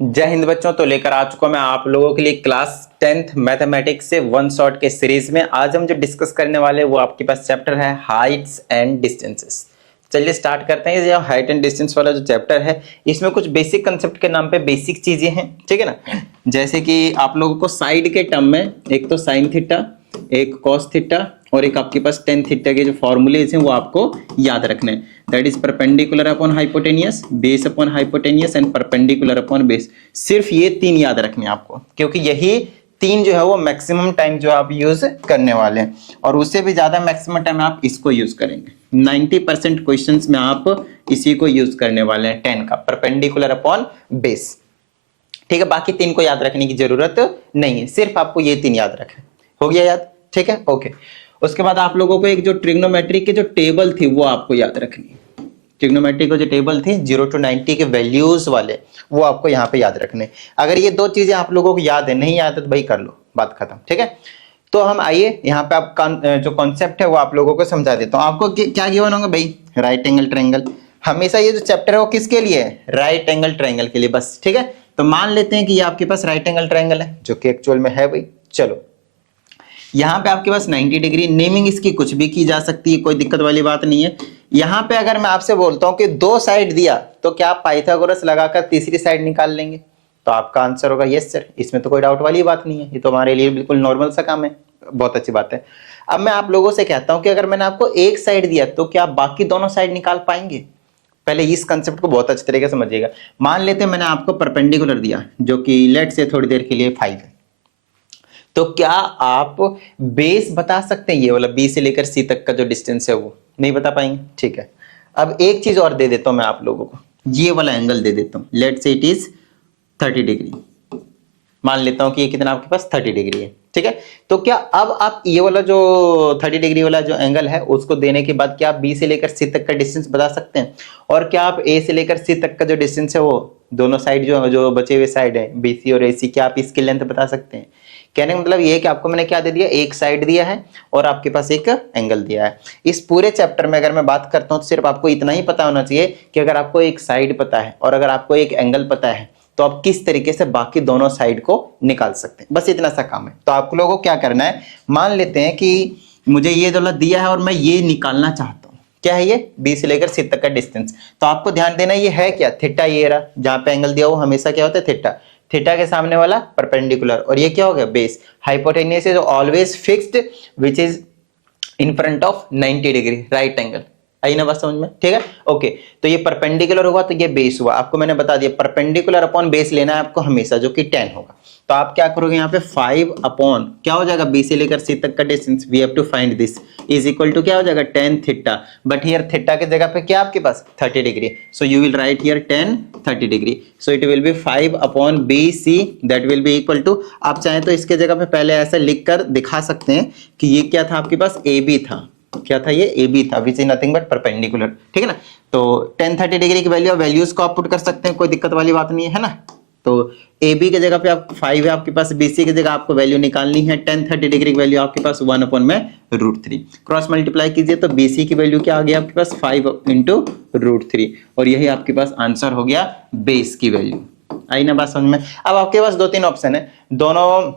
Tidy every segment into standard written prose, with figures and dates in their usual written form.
जय हिंद बच्चों। तो लेकर आ चुका मैं आप लोगों के लिए क्लास 10th मैथमेटिक्स से वन शॉट के सीरीज में। आज हम जो डिस्कस करने वाले हैं वो आपके पास चैप्टर है हाइट्स एंड डिस्टेंसेस। चलिए स्टार्ट करते हैं। ये हाइट एंड डिस्टेंस वाला जो चैप्टर है इसमें कुछ बेसिक कंसेप्ट के नाम पे बेसिक चीजें हैं, ठीक है ना। जैसे कि आप लोगों को साइड के टर्म में एक तो साइन थीटा, एक कॉस थीटा और एक आपके पास टेन थीटा के जो फॉर्मूलेज हैं वो आपको याद रखने हैं। That is perpendicular upon hypotenuse, base upon hypotenuse and perpendicular upon base. सिर्फ ये तीन याद रखने हैं आपको, क्योंकि यही तीन जो है वो मैक्सिमम टाइम जो आप यूज करने वाले हैं और उससे भी ज्यादा मैक्सिमम टाइम आप इसको यूज करेंगे। 90% क्वेश्चंस में आप इसी को यूज करने वाले हैं, 10 का परपेंडिकुलर अपॉन बेस, ठीक है। बाकी तीन को याद रखने की जरूरत नहीं है, सिर्फ आपको ये तीन याद रखें। हो गया याद, ठीक है, ओके। उसके बाद आप लोगों को एक जो ट्रिग्नोमेट्री की जो टेबल थी वो आपको याद रखनी है। ट्रिग्नोमेट्री को जो टेबल थी 0 to 90 के वैल्यूज वाले, वो आपको यहाँ पे याद रखने। अगर ये दो चीजें आप लोगों को याद है, नहीं याद है तो भाई कर लो, बात खत्म, ठीक है। तो हम आइए यहाँ पे आप जो कॉन्सेप्ट है वो आप लोगों को समझा देता हूँ। आपको क्या गिवन होगा भाई? Right angle triangle. हमेशा ये जो चैप्टर है वो किसके लिए है? राइट एंगल ट्रायंगल के लिए, बस, ठीक है। तो मान लेते हैं कि ये आपके पास राइट एंगल ट्रायंगल है, जो कि एक्चुअल में है भाई। चलो यहाँ पे आपके पास 90 डिग्री, नेमिंग इसकी कुछ भी की जा सकती है, कोई दिक्कत वाली बात नहीं है। यहाँ पे अगर मैं आपसे बोलता हूँ कि दो साइड दिया तो क्या आप पाइथागोरस लगाकर तीसरी साइड निकाल लेंगे? तो आपका आंसर होगा यस सर। इसमें तो कोई डाउट वाली बात नहीं है, ये तो हमारे लिए बिल्कुल नॉर्मल सा काम है, बहुत अच्छी बात है। अब मैं आप लोगों से कहता हूँ कि अगर मैंने आपको एक साइड दिया तो क्या आप बाकी दोनों साइड निकाल पाएंगे? पहले इस कंसेप्ट को बहुत अच्छे तरीके से समझिएगा। मान लेते हैं मैंने आपको परपेंडिकुलर दिया, जो कि लेट से थोड़ी देर के लिए 5 है, तो क्या आप बेस बता सकते हैं? ये वाला बी से लेकर सी तक का जो डिस्टेंस है वो नहीं बता पाएंगे, ठीक है। अब एक चीज और दे देता हूं मैं आप लोगों को, ये वाला एंगल दे देता हूं, लेट से इट इज 30 डिग्री। मान लेता हूं कि ये कितना आपके पास 30 डिग्री है, ठीक है। तो क्या अब आप ये वाला जो 30 डिग्री वाला जो एंगल है उसको देने के बाद क्या आप बी से लेकर सी तक का डिस्टेंस बता सकते हैं? और क्या आप ए से लेकर सी तक का जो डिस्टेंस है वो दोनों साइड जो बचे हुए साइड है बीसी और एसी, क्या आप इसकी लेंथ बता सकते हैं? कहने का मतलब ये है कि आपको मैंने क्या दे दिया, एक साइड दिया है और आपके पास एक एंगल दिया है। इस पूरे चैप्टर में अगर मैं बात करता हूं तो सिर्फ आपको इतना ही पता होना चाहिए कि अगर आपको एक साइड पता है और अगर आपको एक एंगल पता है तो आप किस तरीके से बाकी दोनों साइड को निकाल सकते हैं, बस इतना सा काम है। तो आप लोगों को क्या करना है, मान लेते हैं कि मुझे ये वाला दिया है और मैं ये निकालना चाहता हूं, क्या है ये? बी से लेकर सी तक का डिस्टेंस। तो आपको ध्यान देना ये है क्या? थीटा। ये रहा जहां पे एंगल दिया वो हमेशा क्या होता है? थीटा। थीटा के सामने वाला परपेंडिकुलर, और ये क्या हो गया? Base. Hypotenuse is always fixed which is in front of 90 degree, right angle. आई ना बात समझ में, ठीक है, ओके। तो ये परपेंडिकुलर हुआ तो ये बेस हुआ। आपको मैंने बता दिया परपेंडिकुलर अपॉन बेस लेना है आपको हमेशा, जो कि 10 होगा। तो आप क्या करोगे यहाँ पे 5 अपॉन क्या हो जाएगा? बी से लेकर सी तक का distance, we have to find this, is equal to क्या हो जाएगा? 10 थीटा। बट हियर थीटा की जगह पे क्या आपके पास? 30 degree. So you will write here 10 30 degree. So it will be 5 upon B C, that will be equal to, आप चाहें तो इसके जगह पे पहले ऐसा लिख कर दिखा सकते हैं कि ये क्या था आपके पास? ए बी था। क्या था ये? ए बी था, which is nothing but perpendicular, ठीक है ना। तो 10 30 डिग्री की वैल्यूज को आप पुट कर सकते हैं, कोई दिक्कत वाली बात नहीं है ना। तो ए बी की जगह पे आप 5 है आपके पास, बी सी की जगह आपको वैल्यू निकालनी है 10 30 डिग्री की वैल्यू आपके पास 1 अपॉन में √3। क्रॉस मल्टीप्लाई कीजिए तो बी सी की वैल्यू क्या आ गया आपके पास? 5 इंटू √3, और यही आपके पास आंसर हो गया बेस की वैल्यू। आई ना बात समझ में? अब आपके पास 2-3 ऑप्शन है, दोनों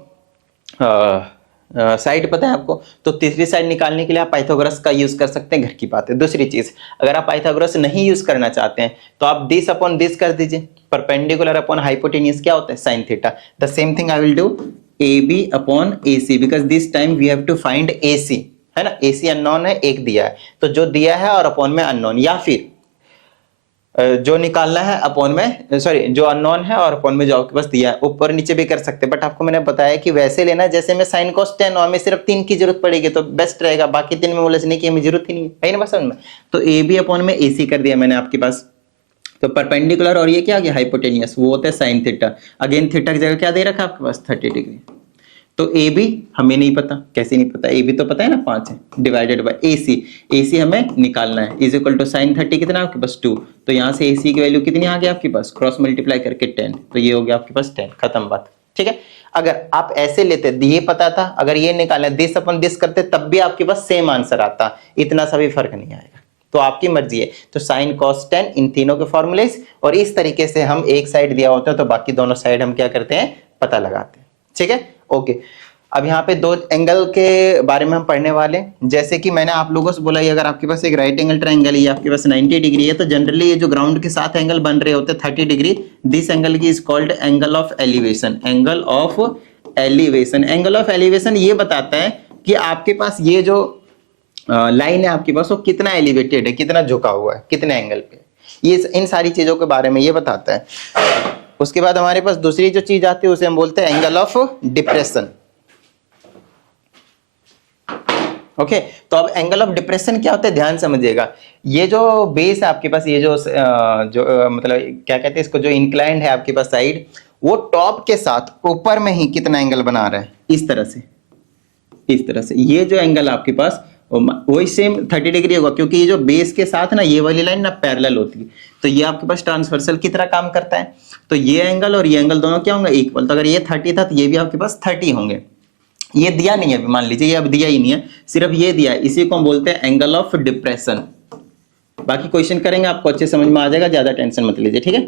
साइड पता है आपको, तो तीसरी साइड निकालने के लिए आप पाइथागोरस का यूज कर सकते हैं, घर की बात है। दूसरी चीज, अगर आप पाइथागोरस नहीं यूज करना चाहते हैं तो आप दिस अपॉन दिस कर दीजिए, परपेंडिकुलर अपॉन हाइपोटेन्यूस क्या होता है? Sine theta. The same thing I will do A B upon A C, because this time we have to find A C, है ना। ए सी अननोन है, एक दिया है, तो जो दिया है और अपॉन में अननोन, या फिर जो निकालना है अपॉन में, सॉरी जो अननोन है और अपॉन में जो आपके पास दिया है, ऊपर नीचे भी कर सकते हैं। बट आपको मैंने बताया कि वैसे लेना जैसे में साइन cos tan, हमें सिर्फ 3 की जरूरत पड़ेगी तो बेस्ट रहेगा, बाकी 3 में उलझने की हमें जरूरत ही नहीं है ना बस समझ में। तो ए बी अपॉन में ए सी कर दिया मैंने आपके पास, तो परपेंडिकुलर और ये क्या आ गया? हाइपोटेनियस, वो होता है साइन थीटा। अगेन थीटा की जगह क्या दे रखा आपके पास? 30 डिग्री। तो ए बी हमें नहीं पता, कैसे नहीं पता? ए बी तो पता है ना 5 है, डिवाइडेड बाय ए सी, ए सी हमें निकालना है, इज इक्वल टू साइन 30 कितना आपके पास? 2। तो यहाँ से ए सी की वैल्यू कितनी आ गई आपके पास? क्रॉस मल्टीप्लाई करके 10, तो ये हो गया आपके पास 10, खत्म बात, ठीक है। अगर आप ऐसे लेते, ये पता था, अगर ये निकालना दिस अपन दिस करते तब भी आपके पास सेम आंसर आता, इतना सा भी फर्क नहीं आएगा, तो आपकी मर्जी है। तो साइन कॉस टेन इन तीनों के फॉर्मूलेज, और इस तरीके से हम एक साइड दिया होता है तो बाकी दोनों साइड हम क्या करते हैं, पता लगाते हैं। ठीक है, ओके। अब यहाँ पे दो एंगल के बारे में हम पढ़ने वाले हैं। जैसे कि मैंने आप लोगों से बोला, ये अगर आपके पास एक राइट एंगल ट्रायंगल है, आपके पास 90 डिग्री है, तो जनरली ये जो ग्राउंड के साथ एंगल बन रहे होते हैं 30 डिग्री, दिस एंगल की is called angle of elevation. Angle of elevation, angle of elevation ये बताता है कि आपके पास ये जो लाइन है आपके पास वो कितना एलिवेटेड है, कितना झुका हुआ है, कितने एंगल पे, ये इन सारी चीजों के बारे में ये बताता है। उसके बाद हमारे पास दूसरी जो चीज आती है उसे हम बोलते हैं एंगल ऑफ डिप्रेशन। ओके, तो अब एंगल ऑफ डिप्रेशन क्या होता है, ध्यान समझिएगा। ये जो बेस है आपके पास, ये जो मतलब क्या कहते हैं इसको, जो इंक्लाइंड है आपके पास साइड, वो टॉप के साथ ऊपर में ही कितना एंगल बना रहा है, इस तरह से, इस तरह से। ये जो एंगल आपके पास वही सेम 30 डिग्री होगा, क्योंकि ये जो बेस के साथ ना ये वाली लाइन ना पैरेलल होती है, तो ये आपके पास ट्रांसवर्सल की तरह काम करता है। तो ये एंगल और ये एंगल दोनों क्या होंगे, इक्वल। तो अगर ये 30 था तो ये भी आपके पास 30 होंगे। ये दिया नहीं है, मान लीजिए ये अब दिया ही नहीं है, सिर्फ ये दिया है, इसी को हम बोलते हैं एंगल ऑफ डिप्रेशन। बाकी क्वेश्चन करेंगे, आपको अच्छे समझ में आ जाएगा, ज्यादा टेंशन मत लीजिए, ठीक है।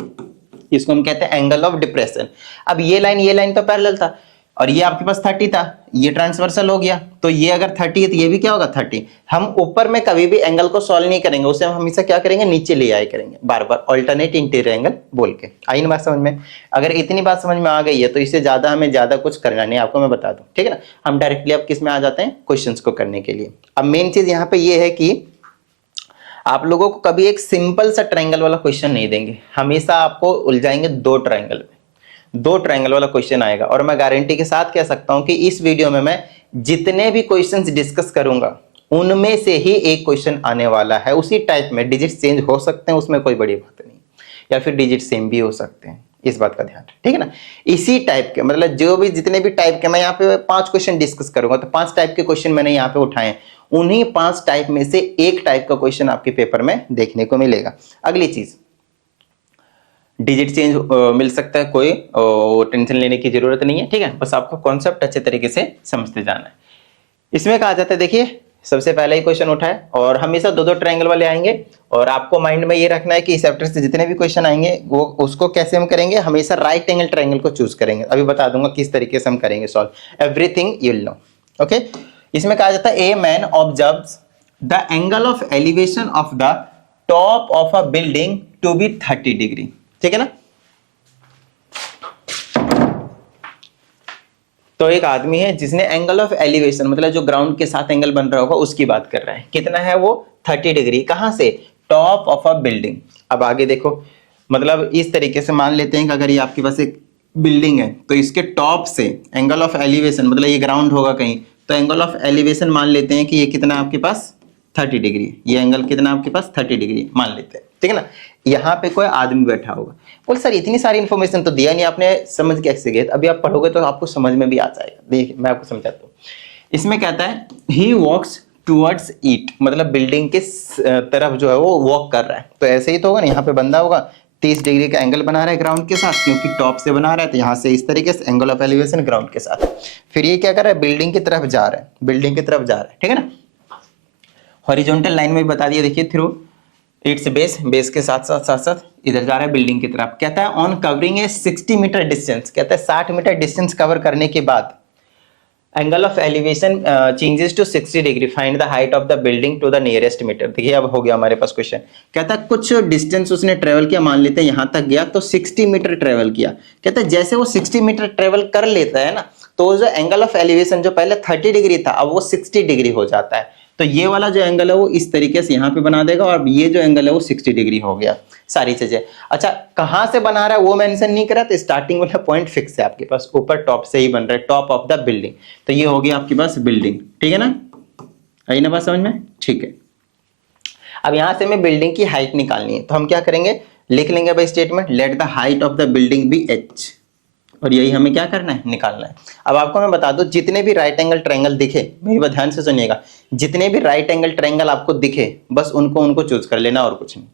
इसको हम कहते हैं एंगल ऑफ डिप्रेशन। अब ये लाइन तो पैरेलल था, और ये आपके पास 30 था, ये ट्रांसवर्सल हो गया, तो ये अगर 30 है तो ये भी क्या होगा 30। हम ऊपर में कभी भी एंगल को सॉल्व नहीं करेंगे, उसे हम हमेशा क्या करेंगे, नीचे ले आए करेंगे, बार बार ऑल्टरनेट इंटीरियर एंगल बोल के। आई ना बात समझ में? अगर इतनी बात समझ में आ गई है तो इससे ज्यादा हमें ज्यादा कुछ करना नहीं, आपको मैं बता दूं, ठीक है ना। हम डायरेक्टली अब किस में आ जाते हैं, क्वेश्चंस को करने के लिए। अब मेन चीज यहाँ पे ये है कि आप लोगों को कभी एक सिंपल सा ट्रायंगल वाला क्वेश्चन नहीं देंगे, हमेशा आपको उलझाएंगे दो ट्रायंगल में, दो ट्रायंगल वाला क्वेश्चन आएगा। और मैं गारंटी के साथ कह सकता हूं कि इस वीडियो में मैं जितने भी क्वेश्चंस डिस्कस करूंगा उनमें से ही एक क्वेश्चन आने वाला है उसी टाइप में। डिजिट चेंज हो सकते हैं, उसमें कोई बड़ी बात नहीं, या फिर डिजिट सेम भी हो सकते हैं, इस बात का ध्यान, ठीक है ना। इसी टाइप के, मतलब जो भी जितने भी टाइप के, मैं यहाँ पे 5 क्वेश्चन डिस्कस करूंगा, तो 5 टाइप के क्वेश्चन मैंने यहाँ पे उठाए, उन्हीं 5 टाइप में से एक टाइप का क्वेश्चन आपके पेपर में देखने को मिलेगा। अगली चीज, डिजिट चेंज मिल सकता है, कोई टेंशन लेने की जरूरत नहीं है, ठीक है। बस आपको कॉन्सेप्ट अच्छे तरीके से समझते जाना है। इसमें कहा जाता है, देखिए सबसे पहला ही क्वेश्चन उठाए, और हमेशा दो दो ट्रायंगल वाले आएंगे, और आपको माइंड में ये रखना है कि इस चैप्टर से जितने भी क्वेश्चन आएंगे वो उसको कैसे हम करेंगे, हमेशा राइट एंगल ट्रायंगल को चूज करेंगे। अभी बता दूंगा किस तरीके से हम करेंगे solve, everything you will know, okay. इसमें कहा जाता है, a man observes the angle of elevation of the top of a building to be 30 degree, ठीक है ना। तो एक आदमी है जिसने एंगल ऑफ एलिवेशन, मतलब जो ग्राउंड के साथ एंगल बन रहा होगा उसकी बात कर रहा है, कितना है वो 30 डिग्री, कहां से, टॉप ऑफ अ बिल्डिंग। अब आगे देखो, मतलब इस तरीके से मान लेते हैं कि अगर ये आपके पास एक बिल्डिंग है, तो इसके टॉप से एंगल ऑफ एलिवेशन, मतलब ये ग्राउंड होगा कहीं, तो एंगल ऑफ एलिवेशन मान लेते हैं कि ये कितना आपके पास 30 डिग्री, ये एंगल कितना आपके पास 30 डिग्री मान लेते हैं, ठीक है ना। यहाँ पे कोई आदमी बैठा होगा, बोल सर इतनी सारी इंफॉर्मेशन तो दिया नहीं आपने, समझ कैसे गए? अभी आप पढ़ोगे तो आपको समझ में भी आ जाएगा। देखिए मैं आपको समझाता हूँ। इसमें कहता है, ही वॉक्स टूवर्ड्स इट, मतलब बिल्डिंग के तरफ जो है वो वॉक कर रहा है, तो ऐसे ही तो होगा ना, यहाँ पे बंदा होगा 30 डिग्री का एंगल बना रहा है ग्राउंड के साथ, क्योंकि टॉप से बना रहा है, तो यहाँ से इस तरीके से एंगल ऑफ एलिवेशन ग्राउंड के साथ। फिर ये क्या कर रहा है, बिल्डिंग की तरफ जा रहा है, बिल्डिंग की तरफ जा रहा है, ठीक है ना। हॉरिजॉन्टल लाइन में भी बता दिया, देखिए थ्रू इट्स बेस, बेस के साथ साथ इधर जा रहा है बिल्डिंग की तरफ। कहता है on covering a 60 metre distance, कहता है 60 मीटर डिस्टेंस कवर करने के बाद angle of elevation changes to 60 degree, find the height of the building to the nearest metre. देखिए अब हो गया हमारे पास क्वेश्चन। कहता है कुछ डिस्टेंस उसने ट्रेवल किया, मान लेते हैं यहां तक गया, तो 60 मीटर ट्रेवल किया। कहता है जैसे वो 60 मीटर ट्रेवल कर लेता है ना, तो जो एंगल ऑफ एलिवेशन जो पहले 30 डिग्री था अब वो 60 डिग्री हो जाता है। तो ये वाला जो एंगल है वो इस तरीके से यहाँ पे बना देगा, और ये जो एंगल है वो 60 डिग्री हो गया, सारी चीजें। अच्छा कहां से बना रहा है वो मेंशन नहीं करा, तो स्टार्टिंग वाला पॉइंट फिक्स है आपके पास, ऊपर टॉप से ही बन रहा है, टॉप ऑफ द बिल्डिंग। तो ये हो गया आपके पास बिल्डिंग, ठीक है ना। आई ना बात समझ में, ठीक है। अब यहां से हमें बिल्डिंग की हाइट निकालनी है, तो हम क्या करेंगे, लिख लेंगे भाई statement, let the height of the building be h, और यही हमें क्या करना है, निकालना है। अब आपको मैं बता दूं, जितने भी राइट एंगल ट्रायंगल दिखे, मेरी बात ध्यान से सुनिएगा, जितने भी राइट एंगल ट्रायंगल आपको दिखे बस उनको चूज कर लेना, और कुछ नहीं,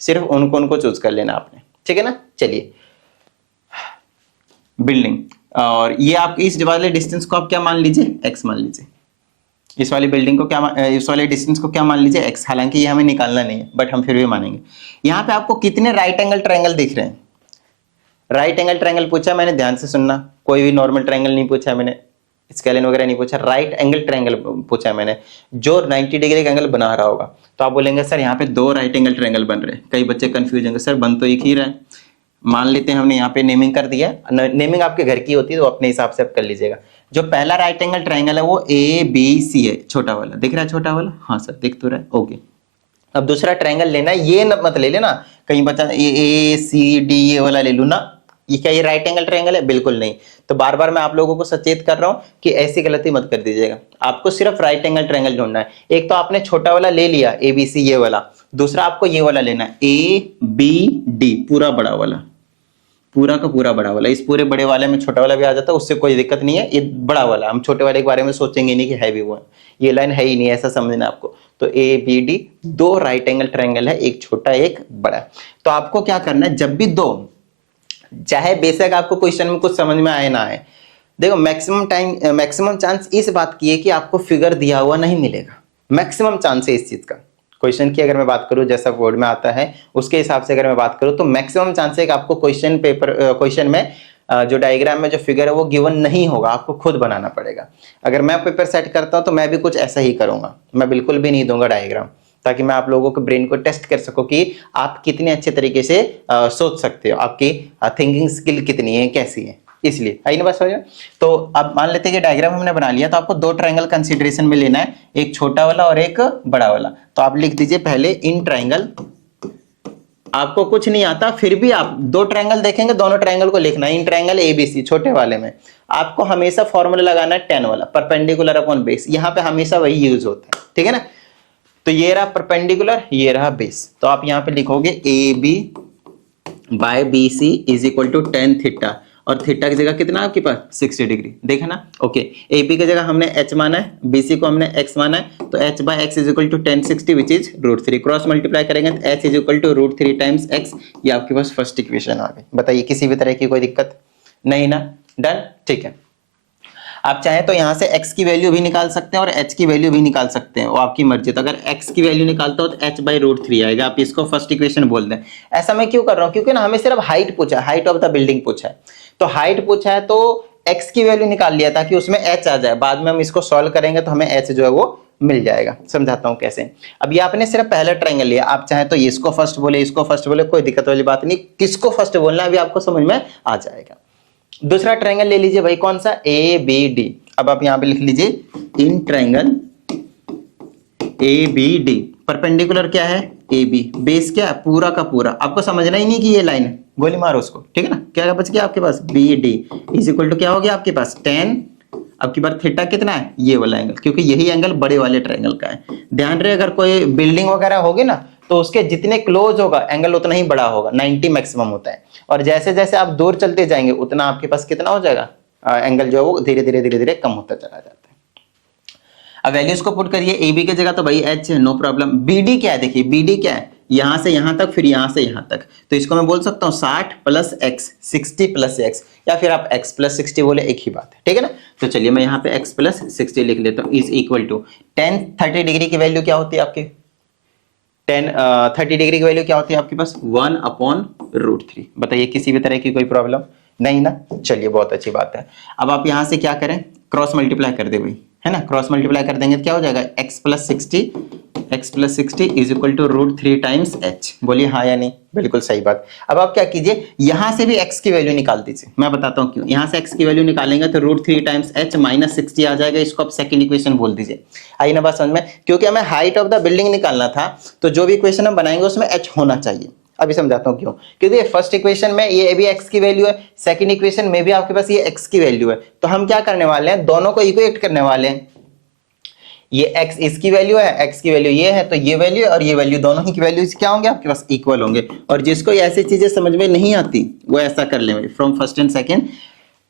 सिर्फ उनको चूज कर लेना आपने, ठीक है ना। चलिए बिल्डिंग, और ये आप इस वाले डिस्टेंस को आप क्या मान लीजिए, x मान लीजिए, इस वाली बिल्डिंग को क्या, इस वाले डिस्टेंस को क्या मान लीजिए x, हालांकि ये हमें निकालना नहीं है बट हम फिर भी मानेंगे। यहाँ पे आपको कितने राइट एंगल ट्रायंगल दिख रहे हैं? राइट एंगल ट्रायंगल पूछा मैंने, ध्यान से सुनना, कोई भी नॉर्मल ट्रायंगल नहीं पूछा मैंने, स्केलिन वगैरह नहीं पूछा, राइट एंगल ट्रायंगल पूछा मैंने जो 90 डिग्री का एंगल बना रहा होगा। तो आप बोलेंगे सर यहाँ पे 2 राइट एंगल ट्रायंगल बन रहे हैं, कई बच्चे कंफ्यूज होंगे सर बन तो एक ही रहा है। मान लेते हैं हमने यहाँ पे नेमिंग कर दिया, नेमिंग आपके घर की होती है तो अपने हिसाब से आप कर लीजिएगा। जो पहला राइट एंगल ट्रायंगल है वो ABC है, छोटा वाला दिख रहा है, छोटा वाला, हाँ सर दिख तो रहा है, ओके। अब दूसरा ट्रायंगल लेना है, ये मत ले लेना कहीं बच्चा ACD ये वाला ले लू ना, ये क्या ये राइट एंगल ट्रायंगल है? बिल्कुल नहीं। तो बार बार मैं आप लोगों को सचेत कर रहा हूं कि ऐसी गलती मत कर दीजिएगा, आपको सिर्फ राइट एंगल ट्रायंगल ढूंढना है। एक तो आपने छोटा वाला ले लिया ABC ये वाला, दूसरा आपको ये वाला लेना है ABD पूरा बड़ा वाला, पूरा का पूरा बड़ा वाला। इस पूरे बड़े वाले में छोटा वाला भी आ जाता है, उससे कोई दिक्कत नहीं है, ये बड़ा वाला, हम छोटे वाले के बारे में सोचेंगे नहीं कि है भी वो है, ये लाइन है ही नहीं, ऐसा समझना आपको। तो ABD 2 राइट एंगल ट्रायंगल है, एक छोटा एक बड़ा। तो आपको क्या करना है, जब भी दो, चाहे बेशक आपको क्वेश्चन में कुछ समझ में आए ना आए, देखो मैक्सिमम चांस इस बात की है कि आपको फिगर दिया हुआ नहीं मिलेगा, मैक्सिमम चांस है इस चीज का। क्वेश्चन की अगर मैं बात करूं जैसा बोर्ड में आता है उसके हिसाब से अगर मैं बात करूं तो मैक्सिमम चांस है कि आपको क्वेश्चन में जो डायग्राम में जो फिगर है वो गिवन नहीं होगा, आपको खुद बनाना पड़ेगा। अगर मैं पेपर सेट करता हूं तो मैं भी कुछ ऐसा ही करूंगा, मैं बिल्कुल भी नहीं दूंगा डायग्राम, ताकि मैं आप लोगों के ब्रेन को टेस्ट कर सकूं कि आप कितने अच्छे तरीके से सोच सकते हो, आपकी थिंकिंग स्किल कितनी है, कैसी है, इसलिए आई ना बात समझ में। तो अब मान लेते हैं कि डायग्राम हमने बना लिया, तो आपको 2 ट्रायंगल कंसीडरेशन में लेना है, एक छोटा वाला और एक बड़ा वाला। तो आप लिख दीजिए पहले इन ट्रायंगल, आपको कुछ नहीं आता फिर भी आप 2 ट्रायंगल देखेंगे, दोनों ट्रायंगल को लिखना है। इन ट्रायंगल ABC छोटे वाले में आपको हमेशा फॉर्मूला लगाना है tan वाला, परपेंडिकुलर अपॉन बेस, यहाँ पे हमेशा वही यूज होता है, ठीक है ना। तो ये रहा परपेंडिकुलर, ये रहा बेस, तो आप यहाँ पे लिखोगे AB by BC is equal to tan theta, और थीटा की जगह कितना आपके पास 60 डिग्री, देखा ना, ओके। AB की जगह हमने h माना है, BC को हमने x माना है, तो h by x is equal to tan 60 which is √3, cross multiply करेंगे तो h is equal to √3 times x, ये आपके पास फर्स्ट इक्वेशन आ गई। बताइए किसी भी तरह की कोई दिक्कत नहीं ना, डन, ठीक है। आप चाहें तो यहाँ से x की वैल्यू भी निकाल सकते हैं और h की वैल्यू भी निकाल सकते हैं, वो आपकी मर्जी। तो अगर x की वैल्यू निकालते हो तो h बाई √3 आएगा, आप इसको फर्स्ट इक्वेशन बोल दें। ऐसा मैं क्यों कर रहा हूँ, क्योंकि ना हमें सिर्फ हाइट पूछा है, हाइट ऑफ द बिल्डिंग पूछा है, तो हाइट पूछा है तो x की वैल्यू निकाल लिया ताकि उसमें h आ जाए, बाद में हम इसको सॉल्व करेंगे तो हमें h जो है वो मिल जाएगा। समझाता हूं कैसे। अब ये आपने सिर्फ पहला ट्रायंगल लिया, आप चाहे तो इसको फर्स्ट बोले, इसको फर्स्ट बोले, कोई दिक्कत वाली बात नहीं, किसको फर्स्ट बोलना है अभी आपको समझ में आ जाएगा। दूसरा ट्रायंगल ले लीजिए भाई, कौन सा, ABD। अब आप यहां पे लिख लीजिए इन ट्रायंगल ABD, परपेंडिकुलर क्या है AB, बेस क्या है पूरा का पूरा, आपको समझना ही नहीं कि ये लाइन है, गोली मारो उसको, ठीक है ना। क्या बच गया आपके पास, BD इज इक्वल टू क्या हो गया आपके पास tan, अब की बार थीटा कितना है, ये वाला एंगल, क्योंकि यही एंगल बड़े वाले ट्रायंगल का है। ध्यान रहे अगर कोई बिल्डिंग वगैरह होगी ना तो उसके जितने क्लोज होगा एंगल उतना ही बड़ा होगा, 90 मैक्सिमम होता है, और जैसे जैसे आप दूर चलते जाएंगे उतना आपके पास कितना हो जाएगा, एंगल जो है वो धीरे धीरे कम होता चला जाता है। अब वैल्यूज को पुट करिए, AB की जगह तो भाई H है, नो प्रॉब्लम। BD क्या है, देखिए BD क्या है, यहां से यहां तक फिर यहां से यहां तक, तो इसको मैं बोल सकता हूं 60 प्लस x, 60 प्लस x, या फिर आप x प्लस 60 बोले, एक ही बात है, ठीक है ना। तो चलिए मैं यहाँ पे x प्लस 60 लिख लेता हूँ, is equal to tan 30 degree की वैल्यू क्या होती है आपकी, tan 30 डिग्री की वैल्यू क्या होती है आपके पास 1/√3। बताइए किसी भी तरह की कोई प्रॉब्लम नहीं ना, चलिए बहुत अच्छी बात है। अब आप यहां से क्या करें, क्रॉस मल्टीप्लाई कर दे भाई, है ना, क्रॉस मल्टीप्लाई कर देंगे तो क्या हो जाएगा, x plus 60 is equal to √3 times h। बोलिए हाँ या नहीं, बिल्कुल सही बात। अब आप क्या कीजिए, यहां से भी x की वैल्यू निकाल दीजिए, मैं बताता हूं क्यों। यहां से x की वैल्यू निकालेंगे तो √3 टाइम्स h माइनस 60 आ जाएगा, इसको आप सेकंड इक्वेशन बोल दीजिए। आई ना बात समझ में, क्योंकि हमें हाइट ऑफ द बिल्डिंग निकालना था, तो जो भी इक्वेशन हम बनाएंगे उसमें h होना चाहिए। अभी समझाता हूं क्यों, क्योंकि फर्स्ट इक्वेशन में ये भी x की वैल्यू है, सेकंड इक्वेशन में भी आपके पास ये x की वैल्यू है, तो हम क्या करने वाले हैं, दोनों को इक्वेट करने वाले हैं। ये x इसकी वैल्यू है, x की वैल्यू ये है, तो ये वैल्यू और ये वैल्यू दोनों ही की वैल्यूज क्या होंगे आपके पास, इक्वल होंगे। और जिसको ऐसी चीजें समझ में नहीं आती वो ऐसा कर ले, from first and second,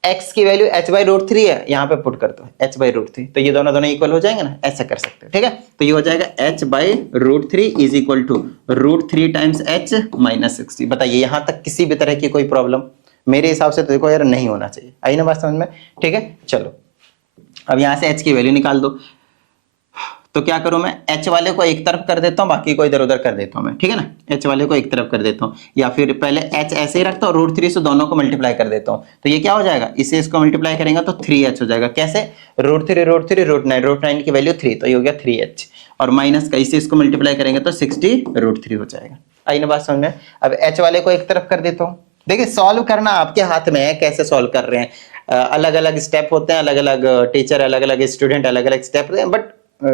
x की वैल्यू h/√3 है, यहाँ पे पुट कर दो h/√3, तो ये दोनों इक्वल हो जाएंगे ना, ऐसा कर सकते हो, ठीक है। तो ये हो जाएगा h/√3 is equal to √3 times h minus 60। बताइए यहाँ तक किसी भी तरह की कोई प्रॉब्लम, मेरे हिसाब से तो देखो यार नहीं होना चाहिए। आई ना बात समझ में, ठीक है। चलो अब यहाँ से h की वैल्यू निकाल दो, तो क्या करूं मैं, h वाले को एक तरफ कर देता हूं, बाकी को इधर उधर कर देता हूं मैं, ठीक है ना, h वाले को एक तरफ कर देता हूं, या फिर पहले h ऐसे ही रखता हूं, √3 से दोनों को मल्टीप्लाई कर देता हूं, तो ये क्या हो जाएगा, इसे इसको मल्टीप्लाई करेंगे तो 3h हो जाएगा। कैसे, √9 की वैल्यू 3, तो ये हो गया 3h, और माइनस का इसे इसको मल्टीप्लाई करेंगे तो 60√3 हो जाएगा। आई ना बात समझ में। अब h वाले को एक तरफ कर देता हूं। देखिए सॉल्व करना आपके हाथ में है, कैसे सॉल्व कर रहे हैं, अलग अलग स्टेप होते हैं, अलग अलग टीचर, अलग अलग स्टूडेंट, अलग अलग स्टेप होते हैं, बट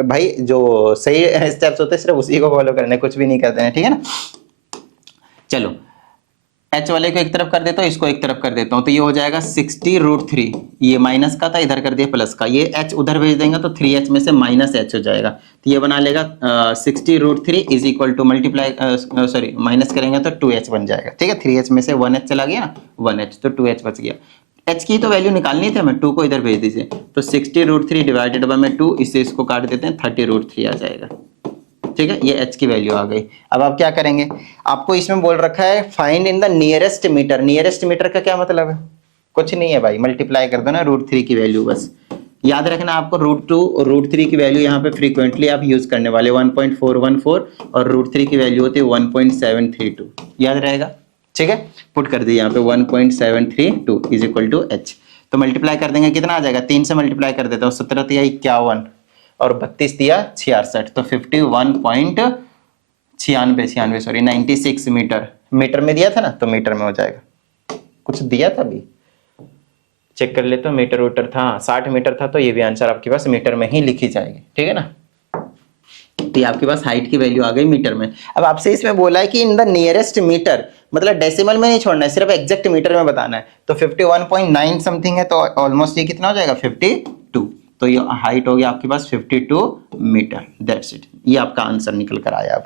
भाई जो सही स्टेप्स होते हैं सिर्फ उसी को फॉलो करने, कुछ भी नहीं करते हैं, ठीक है ना। चलो h वाले को एक तरफ कर देता हूँ, इसको एक तरफ कर देता हूँ, तो ये हो जाएगा 60√3, ये माइनस का था, इधर कर दिया प्लस का, ये h उधर भेज देंगे तो 3h में से -h हो जाएगा, तो ये बना लेगा 60√3 is equal to multiply sorry minus करेंगे तो 2h बन जाएगा, ठीक है। 3h में से 1h चला गया ना, 1h, तो 2h बच गया। h की तो वैल्यू निकालनी थी हमें, 2 को इधर भेज दीजिए, तो 60√3 डिवाइडेड बाय में 2, इससे इसको काट देते हैं, 30√3 आ जाएगा, ठीक है। ये h की वैल्यू आ गई। अब आप क्या करेंगे, आपको इसमें बोल रखा है find in the nearest metre. Nearest metre का क्या मतलब है, कुछ नहीं है भाई, मल्टीप्लाई कर दो ना √3 की वैल्यू, बस याद रखना आपको √2 √3 की वैल्यू यहाँ पे फ्रीक्वेंटली आप यूज करने वाले 1.414 और √3 की वैल्यू होती है 1.732, याद रहेगा, ठीक है। पुट कर दिए यहाँ पे 1.732 इज इक्वल टू h, तो मल्टीप्लाई कर देंगे, कितना आ जाएगा, 3 से मल्टीप्लाई कर देता हूँ, 17 तिया 51 और 32 दिया 66, तो 96 मीटर, मीटर में दिया था ना, तो मीटर में हो जाएगा, कुछ दिया था अभी चेक कर ले, तो मीटर वीटर था, 60 मीटर था, तो ये भी आंसर आपके पास मीटर में ही लिखी जाएगी, ठीक है ना। तो ये आपके पास हाइट की वैल्यू आ गई मीटर में। अब आपसे इसमें बोला है कि इन द नियरेस्ट मीटर, मतलब डेसिमल में नहीं छोड़ना है, सिर्फ एग्जैक्ट मीटर में बताना है, तो 51.9 समथिंग है, तो ऑलमोस्ट ये कितना हो जाएगा 52, तो ये हाइट हो गया आपके पास 52 मीटर, दैट्स इट, ये आपका आंसर निकल कर आया।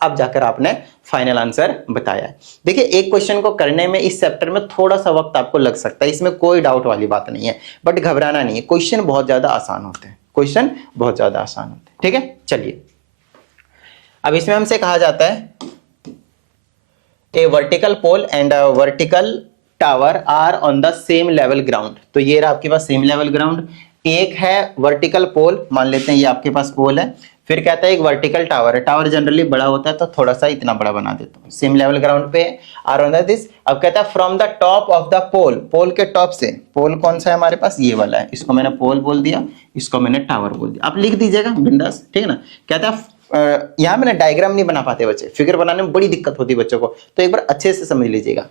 अब जाकर आपने फाइनल आंसर बताया है। देखिए एक क्वेश्चन को करने में इस चैप्टर में थोड़ा सा वक्त आपको लग सकता है, इसमें कोई डाउट वाली बात नहीं है, बट घबराना नहीं है, क्वेश्चन बहुत ज्यादा आसान होते हैं, क्वेश्चन बहुत ज्यादा आसान होते हैं, ठीक है। चलिए अब इसमें हमसे कहा जाता है a vertical pole and a vertical tower are on the same level ground, तो ये रहा आपके पास सेम लेवल ग्राउंड, एक है वर्टिकल पोल, मान लेते हैं ये आपके पास पोल है, फिर कहता है एक वर्टिकल टावर है, टावर जनरली बड़ा होता है तो थोड़ा सा इतना बड़ा बना देता हूँ, सेम लेवल ग्राउंड पे आर ऑन दिस। अब कहता है from the top of the pole, pole के टॉप से, पोल कौन सा है हमारे पास, ये वाला है, इसको मैंने पोल बोल दिया, इसको मैंने टावर बोल दिया, आप लिख दीजिएगा बिंदास, ठीक है ना। कहता है यहाँ मैंने डायग्राम नहीं बना पाते बच्चे, फिगर बनाने में बड़ी दिक्कत होती है बच्चों को, तो एक बार अच्छे से समझ लीजिएगा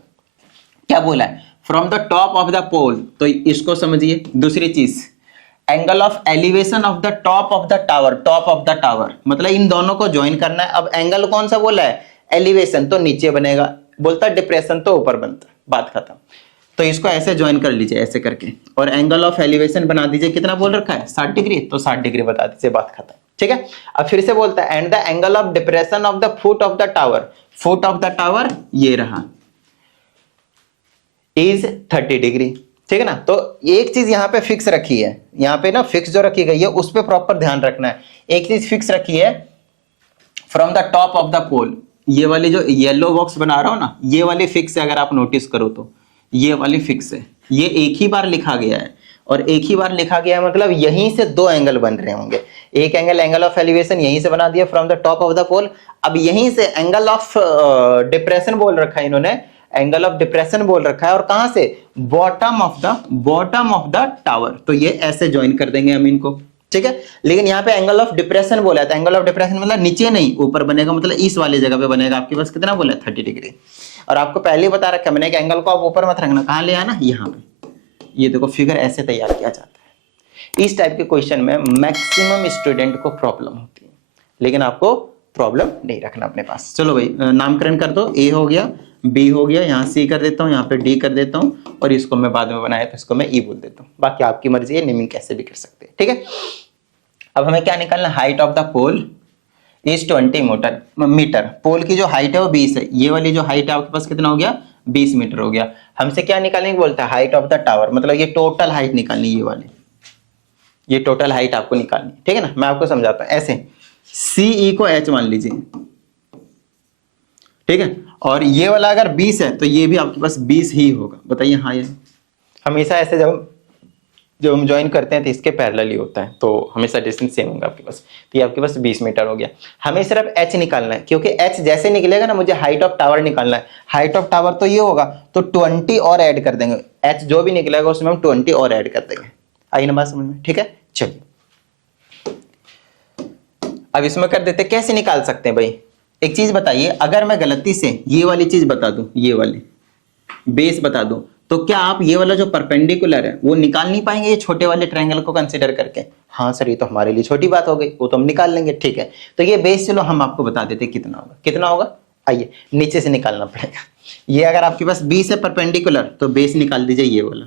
क्या बोला है, from the top of the pole, तो इसको समझिए। दूसरी चीज angle of elevation of the top of the tower, top of the tower मतलब इन दोनों को ज्वाइन करना है। अब एंगल कौन सा बोला है, एलिवेशन, तो नीचे बनेगा, बोलता डिप्रेशन तो ऊपर बनता, बात खत्म। तो इसको ऐसे ज्वाइन कर लीजिए ऐसे करके, और एंगल ऑफ एलिवेशन बना दीजिए, कितना बोल रखा है 60 डिग्री, तो 60 डिग्री बता दीजिए, बात खत्म, ठीक है। अब फिर से बोलता है and the angle of depression of the foot of the tower, foot of the tower ये रहा, इज 30 डिग्री, ठीक है ना। तो एक चीज यहाँ पे फिक्स रखी है, यहाँ पे ना फिक्स जो रखी गई है उस पे प्रॉपर ध्यान रखना है। एक चीज फिक्स रखी है from the top of the pole, ये वाली जो येलो बॉक्स बना रहा हूं ना, ये वाली फिक्स है, अगर आप नोटिस करो तो ये वाली फिक्स है, ये एक ही बार लिखा गया है, और एक ही बार लिखा गया है मतलब यहीं से दो एंगल बन रहे होंगे, एक एंगल एंगल ऑफ एलिवेशन यहीं से बना दिया from the top of the pole, अब यहीं से एंगल ऑफ डिप्रेशन बोल रखा है इन्होंने, एंगल ऑफ डिप्रेशन बोल रखा है, और कहां से, बॉटम ऑफ द टावर, तो ये ऐसे ज्वाइन कर देंगे हम इनको, ठीक है। लेकिन यहाँ पे एंगल ऑफ डिप्रेशन बोला था, एंगल ऑफ डिप्रेशन मतलब नीचे नहीं ऊपर बनेगा, मतलब इस वाली जगह पे बनेगा, आपके पास कितना बोला 30 डिग्री, और आपको पहले ही बता रखा मैंने कि एंगल को आप ऊपर मत रखना, कहां ले आना, यहाँ पे, ये देखो फिगर ऐसे तैयार किया जाता है। इस टाइप के क्वेश्चन में मैक्सिमम स्टूडेंट को प्रॉब्लम होती है, लेकिन आपको प्रॉब्लम नहीं रखना अपने पास। चलो भाई नामकरण कर दो, ए हो गया, बी हो गया, यहाँ सी कर देता हूँ, यहाँ पे डी कर देता हूँ, और इसको मैं बाद में बनाया तो इसको मैं ई बोल देता हूँ, बाकी आपकी मर्जी है, नेमिंग कैसे भी कर सकते हैं, ठीक है। अब हमें क्या निकालना, height of the pole is 20 metre, pole की जो हाइट है वो 20 है, ये वाली जो हाइट है आपके पास कितना हो गया 20 मीटर हो गया। हमसे क्या निकालने को बोलता है, हाइट ऑफ द टावर, मतलब ये टोटल हाइट निकालनी, ये वाली, ये टोटल हाइट आपको निकालनी, ठीक है ना। मैं आपको समझाता हूँ ऐसे, सीई को एच मान लीजिए, ठीक है, और ये वाला अगर 20 है तो ये भी आपके पास 20 ही होगा, बताइए हाँ, ये हमेशा ऐसे जब जब हम ज्वाइन करते हैं तो इसके पैरेलल ही होता है, तो हमेशा डिस्टेंस सेम होगा आपके पास। तो ये आपके पास 20 मीटर हो गया। हमें सिर्फ एच निकालना है, क्योंकि एच जैसे निकलेगा ना मुझे हाइट ऑफ टावर निकालना है। हाइट ऑफ टावर तो ये होगा, तो 20 और ऐड कर देंगे, एच जो भी निकलेगा उसमें हम 20 और ऐड कर देंगे। आई ना बात समझ में? ठीक है, चलिए अब इसमें कर देते, कैसे निकाल सकते हैं भाई? एक चीज बताइए, अगर मैं गलती से ये वाली चीज बता दूं, ये वाली बेस बता दूं, तो क्या आप ये वाला जो परपेंडिकुलर है वो निकाल नहीं पाएंगे ये छोटे वाले ट्रायंगल को कंसीडर करके? हाँ सर, ये तो हमारे लिए छोटी बात हो गई, वो तो हम निकाल लेंगे। ठीक है, तो ये बेस चलो हम आपको बता देते कितना होगा। कितना होगा? आइए नीचे से निकालना पड़ेगा। ये अगर आपके पास 20 है परपेंडिकुलर, तो बेस निकाल दीजिए ये वाला।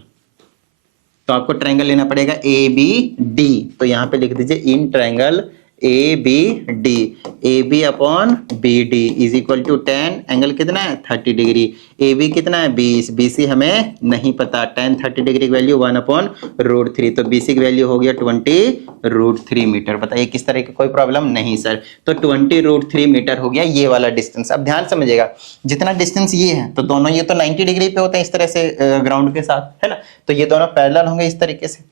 तो आपको ट्रायंगल लेना पड़ेगा ए बी डी, तो यहां पे लिख दीजिए in triangle A B D, A B upon B D is equal to 10, angle कितना है 30 डिग्री, ए बी कितना है 20, बी सी हमें नहीं पता, 10 30 डिग्री की वैल्यू 1 अपॉन √3, तो बी सी की वैल्यू हो गया 20√3 मीटर। बताइए किस तरह की कोई प्रॉब्लम नहीं सर, तो 20√3 मीटर हो गया ये वाला डिस्टेंस। अब ध्यान समझिएगा, जितना डिस्टेंस ये है तो दोनों ये तो 90 डिग्री पे होते हैं इस तरह से ग्राउंड के साथ, है ना, तो ये दोनों पैरेलल होंगे इस तरीके से,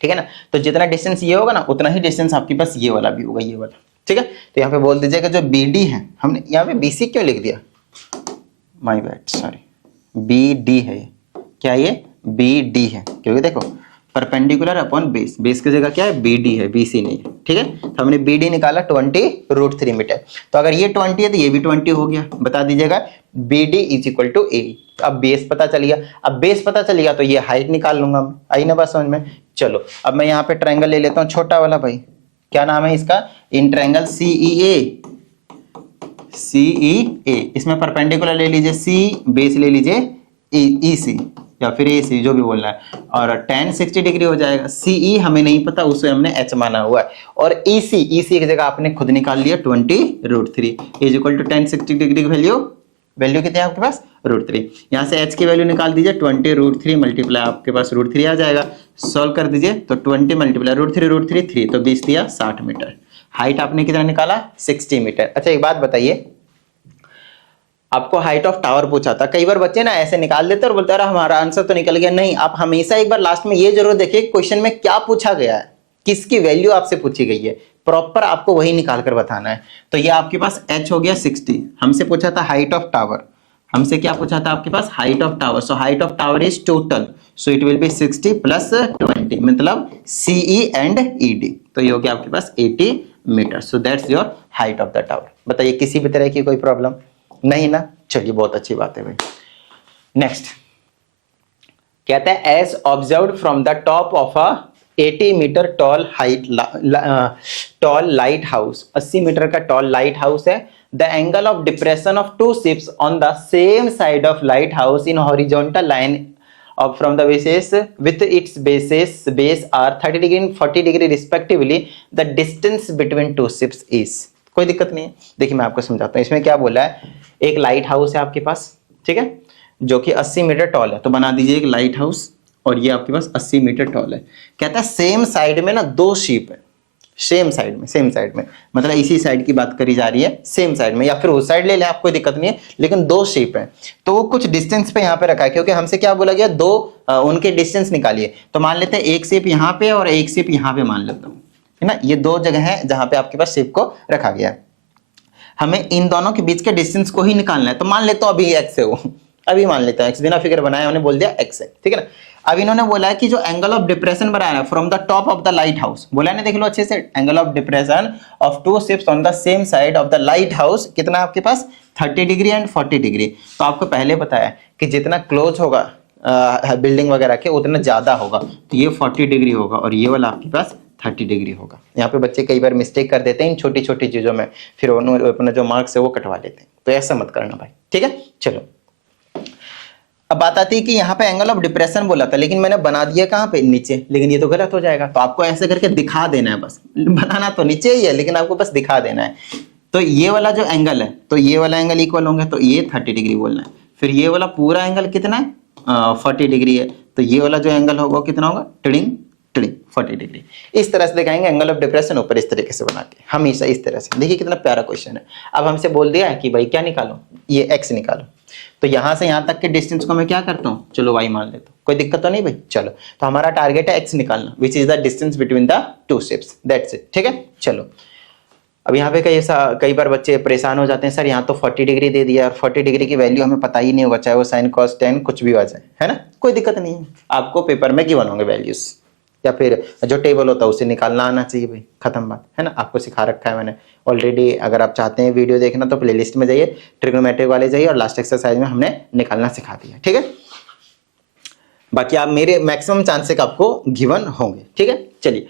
ठीक है ना। तो जितना डिस्टेंस ये होगा ना उतना ही डिस्टेंस आपके पास ये वाला भी होगा, ये वाला, ठीक है। तो यहाँ पे बोल दीजिएगा जो BD है, हमने यहाँ पे BC क्यों लिख दिया, माय बैड सॉरी, BD है ये, क्या ये BD है, क्योंकि देखो परपेंडिकुलर अपॉन बेस, बेस की जगह क्या है BD है, BC नहीं है, ठीक है। तो हमने BD निकाला 20√3 मीटर, तो अगर ये 20 है तो ये भी 20 हो गया। बता दीजिएगा BD is equal to A। अब बेस पता चल गया, अब बेस पता चल गया तो ये हाइट निकाल लूंगा मैं। आई ना बात समझ में? चलो अब मैं यहाँ पे ट्रायंगल ले लेता हूँ छोटा वाला भाई, क्या नाम है इसका, इन ट्रायंगल CEA, CEA, इसमें परपेंडिकुलर ले लीजिए C, बेस ले लीजिए EC या फिर AC, जो भी बोलना है, और tan 60 डिग्री हो जाएगा। CE हमें नहीं पता, उसे हमने H माना हुआ है, और EC की जगह आपने खुद निकाल लिया 20√3 is equal to tan 60 degree की वैल्यू कितनी है आपके पास √3। यहाँ से h की वैल्यू निकाल दीजिए 20√3 मल्टीप्लाई आपके पास √3 आ जाएगा, सॉल्व कर दीजिए तो 20 मल्टीप्लाई √3 3, तो 20 दिया 60 मीटर। हाइट आपने कितना निकाला 60 मीटर। अच्छा एक बात बताइए, आपको हाइट ऑफ टावर पूछा था, कई बार बच्चे ना ऐसे निकाल देते और बोलते हैं हमारा आंसर तो निकल गया। नहीं, आप हमेशा एक बार लास्ट में ये जरूर देखिए क्वेश्चन में क्या पूछा गया है, किसकी वैल्यू आपसे पूछी गई है, प्रॉपर आपको वही निकाल कर बताना है। तो ये आपके पास h हो गया 60, हमसे पूछा था हाइट ऑफ टावर, हमसे क्या पूछा था आपके पास height of tower, so height of tower is total, so it will be 60 plus 20, मतलब CE एंड ED, तो ये हो गया आपके पास 80 metre. So that's your height of the tower. बताइए किसी भी तरह की कोई प्रॉब्लम नहीं ना? चलिए बहुत अच्छी बात है भाई। नेक्स्ट कहता है as observed from the top of a 80 metre tall lighthouse, 80 metre का टॉल लाइट हाउस है, the angle of depression of two ships on the same side of lighthouse in horizontal line of from the bases with its base are 30 degree and 40 degree respectively, the distance between two ships is। कोई दिक्कत नहीं है, देखिए मैं आपको समझाता हूँ। इसमें क्या बोला है, एक लाइट हाउस है आपके पास, ठीक है, जो कि 80 मीटर टॉल है, तो बना दीजिए एक लाइट हाउस, और ये आपके पास 80 मीटर टॉल है। कहता है सेम साइड में ना दो शिप है, सेम साइड में मतलब इसी साइड की बात करी जा रही है, सेम साइड में, या फिर उस साइड ले लें आप, कोई दिक्कत नहीं है, लेकिन दो शिप है, तो वो कुछ डिस्टेंस पे यहाँ पे रखा है, क्योंकि हमसे क्या बोला गया दो उनके डिस्टेंस निकालिए। तो मान लेते हैं एक शिप यहाँ पे और एक शिप यहाँ पे मान लेता हूँ, है ना, ये दो जगह है जहाँ पे आपके पास शिप को रखा गया है। हमें इन दोनों के बीच के डिस्टेंस को ही निकालना है, तो मान लेता हूँ अभी एक्स है वो, अभी मान लेता हूँ एक्स, बिना फिगर बनाया उन्होंने बोल दिया एक्स है, ठीक है ना। अब इन्होंने बोला है कि जो एंगल ऑफ डिप्रेशन बनाया है from the top of the lighthouse, बोला है ना, देख लो अच्छे से, angle of depression of two ships on the same side of the lighthouse कितना है आपके पास 30 डिग्री एंड 40 डिग्री। तो आपको पहले बताया कि जितना क्लोज होगा बिल्डिंग वगैरह के उतना ज्यादा होगा, तो ये 40 डिग्री होगा और ये वाला आपके पास 30 डिग्री होगा। यहाँ पे बच्चे कई बार मिस्टेक कर देते हैं इन छोटी छोटी चीजों में, फिर उन्होंने अपना जो मार्क्स है वो कटवा लेते हैं, तो ऐसा मत करना भाई, ठीक है। चलो अब बात आती है कि यहाँ पे एंगल ऑफ डिप्रेशन बोला था, लेकिन मैंने बना दिया कहाँ पे नीचे, लेकिन ये तो गलत हो जाएगा, तो आपको ऐसे करके दिखा देना है, बस बनाना तो नीचे ही है लेकिन आपको बस दिखा देना है। तो ये वाला जो एंगल है, तो ये वाला एंगल इक्वल होंगे, तो ये 30 डिग्री बोलना है, फिर ये वाला पूरा एंगल कितना है 40 डिग्री है, तो ये वाला जो एंगल होगा कितना होगा टिडिंग 40 डिग्री। इस तरह से दिखाएंगे एंगल ऑफ डिप्रेशन ऊपर इस तरीके से बना के, हमेशा इस तरह से। देखिए कितना प्यारा क्वेश्चन है। अब हमसे बोल दिया है कि भाई क्या निकालो, ये एक्स निकालो, तो यहां से यहां तक के डिस्टेंस को मैं क्या करता हूँ, चलो y मान लेता हूँ, कोई दिक्कत तो नहीं भाई। चलो तो हमारा टारगेट है x निकालना, which is the distance between the two ships, that's it. ठीक है, चलो अब यहाँ पे कई बार बच्चे परेशान हो जाते हैं, सर यहाँ तो 40 डिग्री दे दिया और 40 डिग्री की वैल्यू हमें पता ही नहीं होगा, चाहे वो साइन कॉस टेन कुछ भी आ जाए, है ना, कोई दिक्कत नहीं है, आपको पेपर में गिवन होंगे वैल्यूज, या फिर जो टेबल होता है उसे निकालना आना चाहिए भाई, खत्म बात, है ना, आपको सिखा रखा है मैंने ऑलरेडी। अगर आप चाहते हैं वीडियो देखना तो प्लेलिस्ट में जाइए, ट्रिग्नोमेट्रिक वाले जाइए, और लास्ट एक्सरसाइज में हमने निकालना सिखा दिया। ठीक है, बाकी आप मेरे मैक्सिमम चांसेस आपको गिवन होंगे। ठीक है, चलिए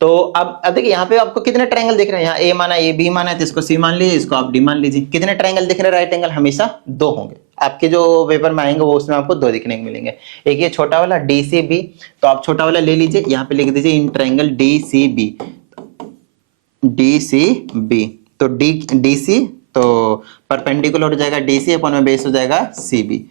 तो अब देखिए यहाँ पे आपको कितने ट्रायंगल दिख रहे हैं, यहाँ ए माना, ए बी माना है, तो इसको सी मान लीजिए, इसको आप डी मान लीजिए। कितने ट्रायंगल दिख रहे हैं, राइट एंगल हमेशा दो होंगे, आपके जो पेपर में आएंगे वो उसमें आपको दो दिखने को मिलेंगे। एक ये छोटा वाला डी सी बी, तो आप छोटा वाला ले लीजिए, यहाँ पे लिख दीजिए in triangle D C B, D C B, तो डी सी तो परपेंडिकुलर हो जाएगा डी सी अपन में बेस हो जाएगा सी बी।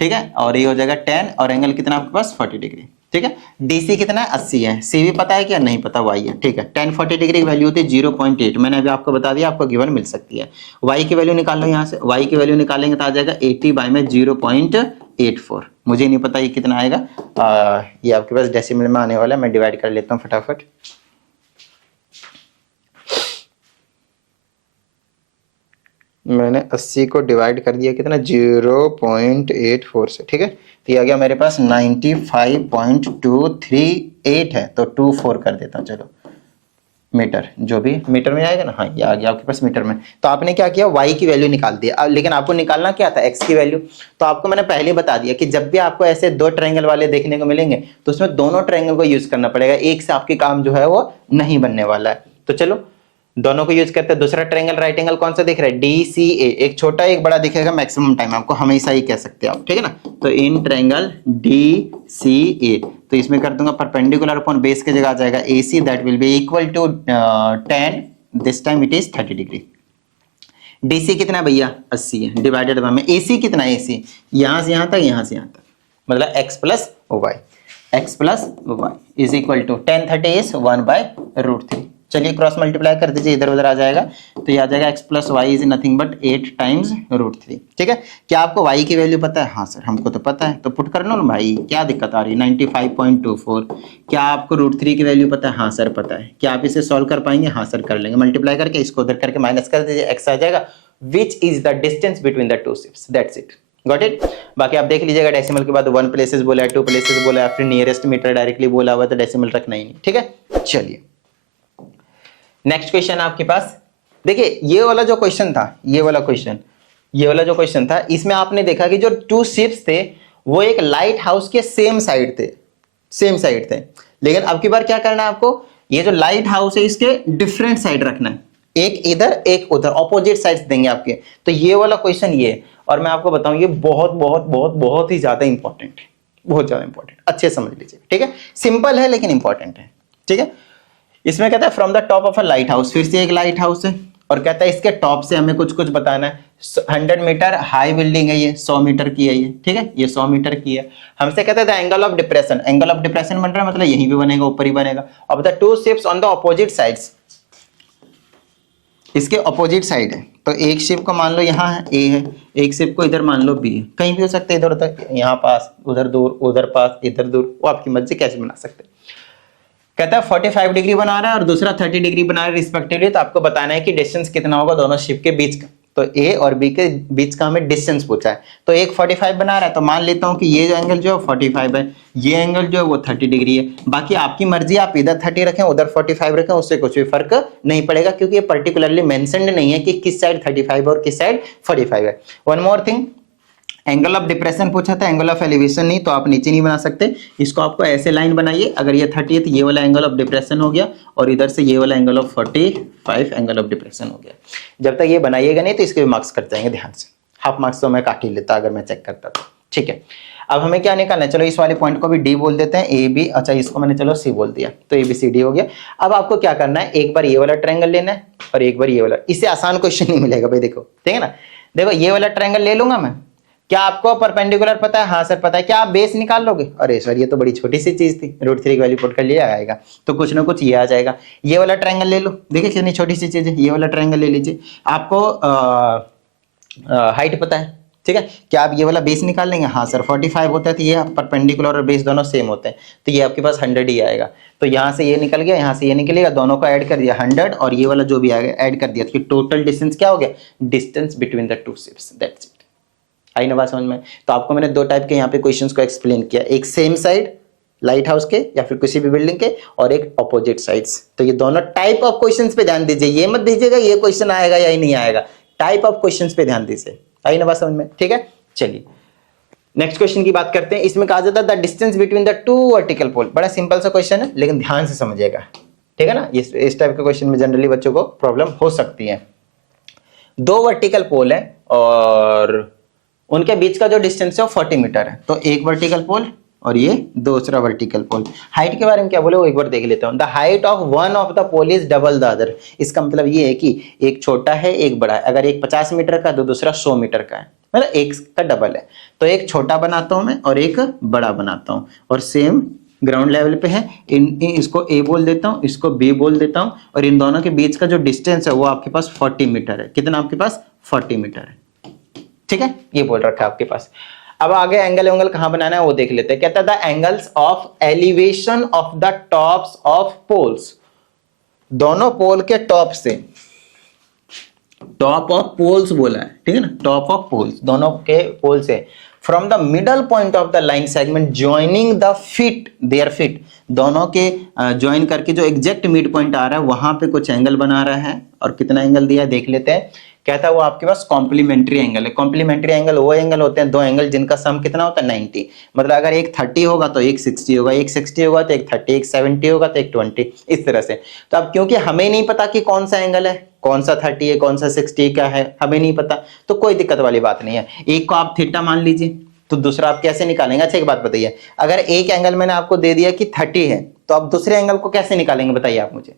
ठीक है, और ये हो जाएगा 10 और एंगल कितना आपके पास 40 डिग्री। ठीक है, डीसी कितना है 80 है, सी भी पता है क्या, नहीं पता, वाई है। ठीक है, 10 40 डिग्री की वैल्यू होती है 0.8, मैंने अभी आपको बता दिया, आपको गिवन मिल सकती है। वाई की वैल्यू निकाल लो, यहाँ से वाई की वैल्यू निकालेंगे तो आ जाएगा 80 बाई में 0.84, मुझे नहीं पता ये कितना आएगा, ये आपके पास डेसिमल में आने वाला है, मैं डिवाइड कर लेता हूँ फटाफट। मैंने 80 को डिवाइड कर दिया कितना 0.84 से। ठीक है, तो ये आ गया मेरे पास 95.238 है, तो 24 कर देता हूँ, चलो मीटर, जो भी मीटर में आएगा ना, हाँ ये आ गया आपके पास मीटर में। तो आपने क्या किया, y की वैल्यू निकाल दिया। अब लेकिन आपको निकालना क्या था, x की वैल्यू। तो आपको मैंने पहले बता दिया कि जब भी आपको ऐसे दो ट्रायंगल वाले देखने को मिलेंगे तो उसमें दोनों ट्रायंगल को यूज करना पड़ेगा, एक से आपके काम जो है वो नहीं बनने वाला है। तो चलो दोनों को यूज करते हैं। दूसरा ट्रायंगल राइट एंगल कौन सा दिख रहा है, डी सी ए, एक छोटा एक बड़ा दिखेगा मैक्सिमम टाइम, आपको हमेशा ही कह सकते हैं आप, ठीक है ना। तो इन ट्रायंगल डी सी ए, तो इसमें कर दूंगा परपेंडिकुलर अपॉन बेस की जगह आ जाएगा A C, that will be equal to 10, this time it is 30 degree. DC कितना भैया 80 है, डिवाइडेड बाय में एसी कितना है, एसी यहां से यहां तक, यहां से यहां तक, मतलब x plus Y is equal to 10 30 is 1/√3। चलिए क्रॉस मल्टीप्लाई कर दीजिए, इधर उधर आ जाएगा, तो ये आ जाएगा x plus Y is nothing but 8 times √3। ठीक है, क्या आपको y की वैल्यू पता है, हाँ सर हमको तो पता है, तो पुट कर लो ना भाई, क्या दिक्कत आ रही है, 95.24। क्या आपको √3 की वैल्यू पता है, हाँ सर पता है। क्या आप इसे सॉल्व कर पाएंगे, हाँ सर कर लेंगे। मल्टीप्लाई करके इसको उधर करके माइनस कर दीजिए, x आ जाएगा which is the distance between the two ships, that's it, got it. बाकी आप देख लीजिएगा डेसिमल के बाद 1 प्लेसेस बोला है, 2 प्लेसेस बोला है, फिर नियरेस्ट मीटर डायरेक्टली बोला हुआ, तो डेसिमल रखना ही नहीं। ठीक है, चलिए नेक्स्ट क्वेश्चन आपके पास। देखिए ये वाला जो क्वेश्चन था, ये वाला जो क्वेश्चन था, इसमें आपने देखा कि जो टू शिप्स थे वो एक लाइट हाउस के सेम साइड थे, लेकिन अब की बार क्या करना है आपको, ये जो लाइट हाउस है इसके डिफरेंट साइड रखना है, एक इधर एक उधर, ऑपोजिट साइड्स देंगे आपके। तो ये वाला क्वेश्चन ये, और मैं आपको बताऊं ये बहुत बहुत बहुत बहुत ही ज्यादा इंपॉर्टेंट है, बहुत ज्यादा इंपॉर्टेंट, अच्छे समझ लीजिए। ठीक है, सिंपल है लेकिन इंपॉर्टेंट है। ठीक है, इसमें कहता है from the top of a light house, फिर से एक लाइट हाउस है, और कहता है इसके टॉप से हमें कुछ कुछ बताना है। 100 मीटर हाई बिल्डिंग है, ये 100 मीटर की है ये, ठीक है, ये 100 मीटर की है। हमसे कहते हैं the angle of depression, angle of depression बन रहा है, मतलब यहीं पे बनेगा, ऊपर ही बनेगा। अब the two ships on the opposite sides, इसके ऑपोजिट साइड है, तो एक शिप को मान लो यहाँ है ए है, एक शिप को इधर मान लो बी है, कहीं भी हो सकते हैं, इधर उधर, यहाँ पास उधर दूर, उधर पास इधर दूर, वो आपकी मर्जी कैसे बना सकते हैं। कहता है 45 डिग्री बना रहा है और दूसरा 30 डिग्री बना रहा है रिस्पेक्टिवली, तो आपको बताना है कि डिस्टेंस कितना होगा दोनों शिप के बीच का। तो ए और बी के बीच का हमें डिस्टेंस पूछा है, तो एक 45 बना रहा है, तो मान लेता हूं कि ये जो एंगल जो है 45 है, ये एंगल जो है वो 30 डिग्री है। बाकी आपकी मर्जी, आप इधर 30 रखें उधर 45 रखें, उससे कुछ भी फर्क नहीं पड़ेगा, क्योंकि ये पर्टिकुलरली मेंशन्ड नहीं है कि किस साइड 35 और किस साइड 45 है। One more thing, angle of depression पूछा था, एंगल ऑफ एलिवेशन नहीं, तो आप नीचे नहीं बना सकते, इसको आपको ऐसे लाइन बनाइए। अगर ये 30 है तो ये वाला एंगल ऑफ डिप्रेशन हो गया, और इधर से ये वाला angle of 45 angle of depression हो गया। जब तक ये बनाइएगा नहीं तो इसके भी मार्क्स कट जाएंगे, ध्यान से। हाफ मार्क्स तो मैं काट ही लेता अगर मैं चेक करता तो। ठीक है, अब हमें क्या निकालना है, चलो इस वाले पॉइंट को भी डी बोल देते हैं, ए बी, अच्छा इसको मैंने चलो सी बोल दिया, तो ए बी सी डी हो गया। अब आपको क्या करना है, एक बार ये वाला ट्रायंगल लेना है और एक बार ये वाला, इससे आसान क्वेश्चन नहीं मिलेगा भाई, देखो ठीक है ना। देखो ये वाला ट्रायंगल ले लूंगा मैं, क्या आपको परपेंडिकुलर पता है, हाँ सर पता है। क्या आप बेस निकाल लोगे, अरे सर ये तो बड़ी छोटी सी चीज थी, √3 की वैल्यू पुट कर लिया आएगा, तो कुछ ना कुछ ये आ जाएगा। ये वाला ट्रायंगल ले लो, देखिए कितनी छोटी सी चीज है, ये वाला ट्रायंगल ले लीजिए। आपको हाइट पता है, ठीक है। क्या आप ये वाला बेस निकाल लेंगे? हाँ सर 45 होता है तो ये परपेंडिकुलर और बेस दोनों सेम होते हैं, तो ये आपके पास 100 ही आएगा। तो यहाँ से ये निकल गया, यहाँ से ये निकलेगा, दोनों को ऐड कर दिया 100 और ये वाला जो भी आएगा ऐड कर दिया, तो टोटल डिस्टेंस क्या हो गया? Distance between the two ships, that's it. आई ना बात समझ में? तो आपको मैंने दो टाइप के यहाँ पे क्वेश्चंस को एक्सप्लेन किया, एक सेम साइड लाइट हाउस के या फिर किसी भी बिल्डिंग के, और एक अपोजिट साइड्स। तो ये दोनों टाइप ऑफ क्वेश्चंस पे ध्यान दीजिए, ये मत दीजिएगा ये क्वेश्चन आएगा या नहीं आएगा, टाइप ऑफ क्वेश्चंस पे ध्यान दीजिए। आई ना बात समझ में? ठीक है, चलिए नेक्स्ट क्वेश्चन की बात करते हैं। इसमें कहा जाता है the distance between the two vertical pole. बड़ा सिंपल सा क्वेश्चन है लेकिन ध्यान से समझिएगा, ठीक है ना। इस टाइप के क्वेश्चन में जनरली बच्चों को प्रॉब्लम हो सकती है। दो वर्टिकल पोल है और उनके बीच का जो डिस्टेंस है वो 40 मीटर है। तो एक वर्टिकल पोल और ये दूसरा वर्टिकल पोल। हाइट के बारे में क्या बोले वो एक बार देख लेता हूं। The height of one of the pole is double the other. इसका मतलब ये है कि एक छोटा है एक बड़ा है। अगर एक 50 मीटर का तो दूसरा 100 मीटर का है, मतलब एक का डबल है। तो एक छोटा बनाता हूं मैं और एक बड़ा बनाता हूं और सेम ग्राउंड लेवल पे है। इसको ए बोल देता हूं, इसको बी बोल देता हूं, और इन दोनों के बीच का जो डिस्टेंस है वो आपके पास 40 मीटर है। कितना आपके पास? 40 मीटर है, ठीक है। ये बोल रखा है आपके पास। अब आगे एंगल एंगल कहां बनाना है वो देख लेते हैं। कहता है the angles of elevation of the tops of poles. दोनों पोल के टॉप से, टॉप ऑफ पोल्स बोला है, ठीक है ना, टॉप ऑफ पोल्स, दोनों के पोल से from the middle point of the line segment joining the feet their feet. दोनों के ज्वाइन करके जो एग्जैक्ट मिड पॉइंट आ रहा है वहां पे कुछ एंगल बना रहा है। और कितना एंगल दिया है देख लेते हैं। कहता है वो आपके पास कॉम्प्लीमेंट्री एंगल है। कॉम्प्लीमेंट्री एंगल वो एंगल होते हैं, दो एंगल जिनका सम कितना होता है 90। मतलब अगर एक 30 होगा तो एक 60 होगा, एक 60 होगा तो एक 30, एक 70 होगा तो एक 20, इस तरह से। तो अब क्योंकि हमें नहीं पता कि कौन सा एंगल है, कौन सा 30 है कौन सा 60 का है, हमें नहीं पता, तो कोई दिक्कत वाली बात नहीं है। एक को आप थीटा मान लीजिए तो दूसरा आप कैसे निकालेंगे? अच्छा एक बात बताइए, अगर एक एंगल मैंने आपको दे दिया कि 30 है तो आप दूसरे एंगल को कैसे निकालेंगे बताइए आप मुझे?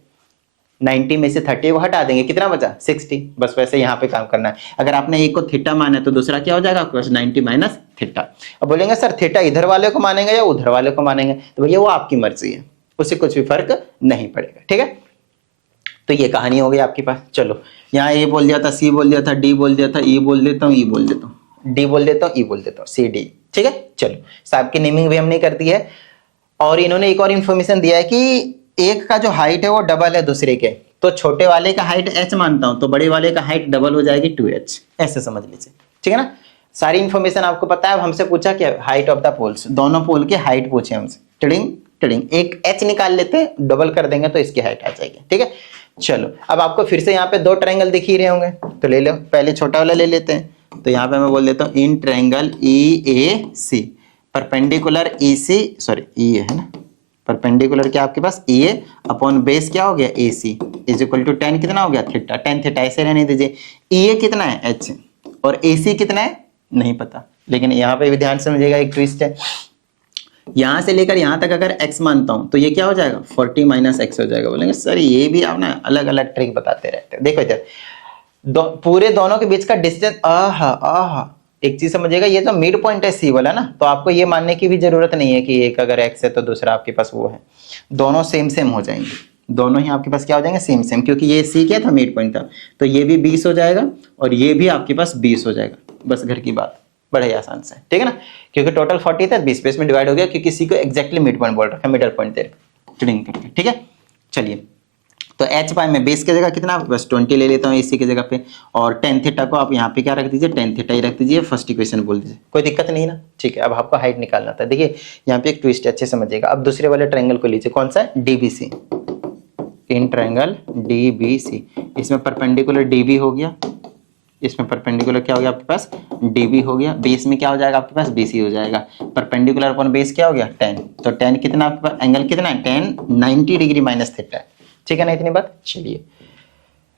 90 में से 30 को हटा देंगे, कितना बचा? 60। बस वैसे यहाँ पे काम करना है। अगर आपने एक को थीटा माना है तो दूसरा क्या हो जाएगा आपके पास? 90 माइनस थीटा। अब बोलेंगे सर थीटा इधर वाले को मानेंगे या उधर वाले को मानेंगे? तो भैया वो आपकी मर्जी है, उससे कुछ भी फर्क नहीं पड़ेगा, ठीक है। तो ये कहानी हो गई आपके पास। चलो यहाँ ए बोल दिया था, सी बोल दिया था, डी बोल दिया था, ई बोल देता हूँ, ई बोल देता हूँ, डी बोल देता हूँ, ई बोल देता हूँ, सी डी, ठीक है। चलो साहब की नेमिंग भी हमने कर दी है। और इन्होंने एक और इंफॉर्मेशन दिया है कि एक का जो हाइट है वो डबल है दूसरे के। तो छोटे वाले का हाइट h मानता हूं तो बड़े वाले का हाइट डबल हो जाएगी 2h, ऐसे समझ लीजिए, ठीक है ना। सारी इंफॉर्मेशन आपको पता है। अब हमसे पूछा क्या? हाइट ऑफ द पोल्स, दोनों पोल की हाइट पूछे हमसे। टिडिंग टिडिंग एक h निकाल लेते हैं, डबल कर देंगे तो इसकी हाइट आ जाएगी, ठीक है। चलो अब आपको फिर से यहाँ पे दो ट्रायंगल दिख ही रहे होंगे तो ले लो। पहले छोटा वाला ले लेते हैं। तो यहाँ पे मैं बोल देता हूँ in triangle EAC perpendicular EC, sorry E है ना, परपेंडिकुलर क्या आपके पास EA अपॉन बेस क्या हो गया AC is equal to tan कितना हो गया? थीटा। tan थीटा ऐसे रहने दीजिए। EA कितना है? H, और AC कितना है? नहीं पता। लेकिन यहाँ पे भी ध्यान समझिएगा, एक ट्विस्ट है। यहाँ से लेकर यहाँ तक अगर x मानता हूँ तो ये क्या हो जाएगा? 40 माइनस x हो जाएगा। बोलेंगे सर ये भी आप ना अलग अलग ट्रिक बताते रहते हैं। देखो इधर पूरे दोनों के बीच का डिस्टेंस, आहा एक चीज समझिएगा, ये तो मिड पॉइंट है सी वाला ना, तो आपको ये मानने की भी जरूरत नहीं है कि एक अगर x है तो दूसरा आपके पास वो है। दोनों सेम सेम हो जाएंगे, दोनों ही आपके पास क्या हो जाएंगे? सेम सेम, क्योंकि ये सी क्या था? मिड पॉइंट था। तो ये भी 20 हो जाएगा और ये भी आपके पास 20 हो जाएगा। बस घर की बात, बड़ा ही आसान से, ठीक है ना। क्योंकि टोटल 40 था, 20 में डिवाइड हो गया क्योंकि सी को एक्जैक्टली मिड पॉइंट बोल रखा है, मिडल पॉइंट दे रखा, ठीक है। चलिए तो h पाई में बेस की जगह कितना बस 20 ले लेता हूँ AC की जगह पे, और tan थीटा को आप यहाँ पे क्या रख दीजिए? tan थीटा ही रख दीजिए, फर्स्ट इक्वेशन बोल दीजिए, कोई दिक्कत नहीं ना, ठीक है। अब आपको हाइट निकालना था। देखिए यहाँ पे एक ट्विस्ट है, अच्छे समझिएगा। अब दूसरे वाले ट्रायंगल को लीजिए, कौन सा है? DBC, in triangle DBC। इसमें परपेंडिकुलर DB हो गया, इसमें परपेंडिकुलर क्या हो गया आपके पास? DB हो गया। बेस में क्या हो जाएगा आपके पास? BC हो जाएगा। परपेंडिकुलर अपॉन बेस क्या हो गया? tan। तो tan कितना आपके पास? एंगल कितना है? tan 90 डिग्री माइनस थीटा, ठीक है ना, इतनी बात। चलिए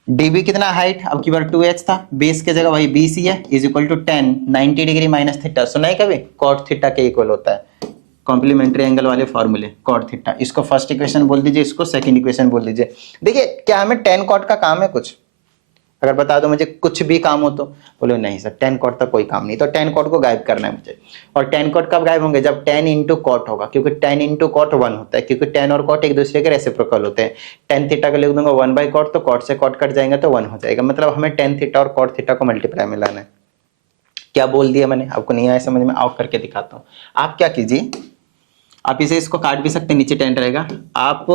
DB कितना हाइट? अब की बार 2h था, बेस की जगह वही BC है, is equal to tan 90 degree minus theta. सुना है कभी? cot थीटा के इक्वल होता है, कॉम्प्लीमेंट्री एंगल वाले फॉर्मूले, cot थीटा। इसको फर्स्ट इक्वेशन बोल दीजिए, इसको सेकंड इक्वेशन बोल दीजिए। देखिए क्या हमें tan cot का काम है कुछ? अगर बता दो मुझे कुछ भी काम हो तो बोले नहीं सर tan cot तक कोई काम नहीं। तो tan cot को गायब करना है मुझे। और tan cot कब गायब होंगे? जब tan इंटू cot होगा, क्योंकि tan इंटू cot 1 होता है, क्योंकि tan और cot एक दूसरे के रेसिप्रोकल होते हैं। tan थीटा को लिख दूंगा 1/cot, तो cot से cot कट जाएंगे तो 1 हो जाएगा। मतलब हमें tan थीटा और cot थीटा को मल्टीप्लाई में लाना है। क्या बोल दिया मैंने, आपको नहीं आया समझ में, आओ करके दिखाता हूँ। आप क्या कीजिए, आप इसे इसको काट भी सकते हैं, नीचे 10 रहेगा, आप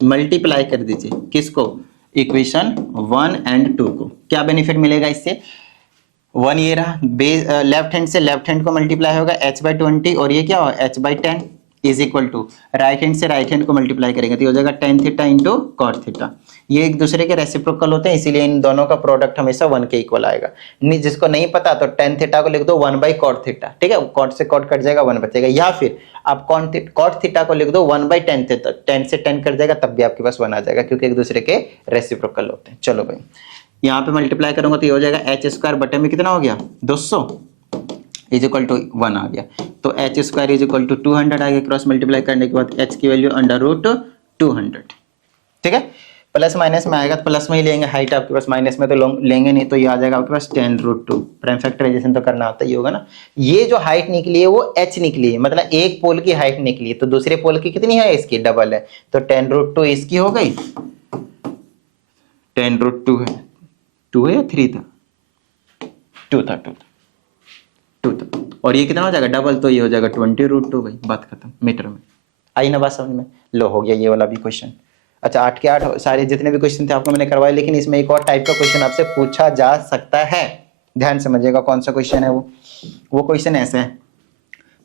मल्टीप्लाई कर दीजिए किसको, इक्वेशन 1 और 2 को। क्या बेनिफिट मिलेगा इससे, 1 ये रहा, लेफ्ट हैंड से लेफ्ट हैंड को मल्टीप्लाई होगा h/20, और ये क्या होगा h/10 is equal to right hand से राइट हैंड को मल्टीप्लाई करेंगे तो ये हो जाएगा tan theta into cot theta. ये एक दूसरे के रेसिप्रोकल होते हैं, इसीलिए इन दोनों का प्रोडक्ट हमेशा 1 के इक्वल आएगा। जिसको नहीं पता तो tan थीटा को लिख दो 1/cot थीटा, ठीक है, कॉट से कॉट कट जाएगा 1 बचेगा, या फिर आप cot थीटा को लिख दो 1/tan थीटा, 10 से 10 कट जाएगा तब भी आपके पास 1 आ जाएगा, क्योंकि एक दूसरे के रेसिप्रोकल होते हैं। चलो भाई यहाँ पे मल्टीप्लाई करूंगा तो ये हो जाएगा h² बटे में कितना हो गया 200 इज इक्वल टू 1 आ गया, तो h² इज इक्वल टू 200 आ गया, क्रॉस मल्टीप्लाई करने के बाद h की वैल्यू √200, ठीक है। प्लस माइनस में आएगा तो प्लस में ही लेंगे, हाइट आपके पास माइनस में तो लेंगे नहीं, तो ये आ जाएगा आपके पास 10√2। प्राइम फैक्टराइजेशन तो करना आता ही होगा ना। ये जो हाइट निकली है वो h निकली है, मतलब एक पोल की हाइट निकली है, तो दूसरे पोल की कितनी है, इसकी डबल है, तो 10√2 इसकी हो गई, 10√2 है, 2 है या 3 था, 2 था, 2 था, और ये कितना हो जाएगा डबल, तो ये हो जाएगा 20√2 भाई, बात खत्म, मीटर में। आई ना बात समझ में, लो हो गया ये वाला भी क्वेश्चन। अच्छा 8 के 8 सारे जितने भी क्वेश्चन थे आपको मैंने करवाए, लेकिन इसमें एक और टाइप का क्वेश्चन आपसे पूछा जा सकता है, ध्यान समझिएगा कौन सा क्वेश्चन है वो क्वेश्चन ऐसा है,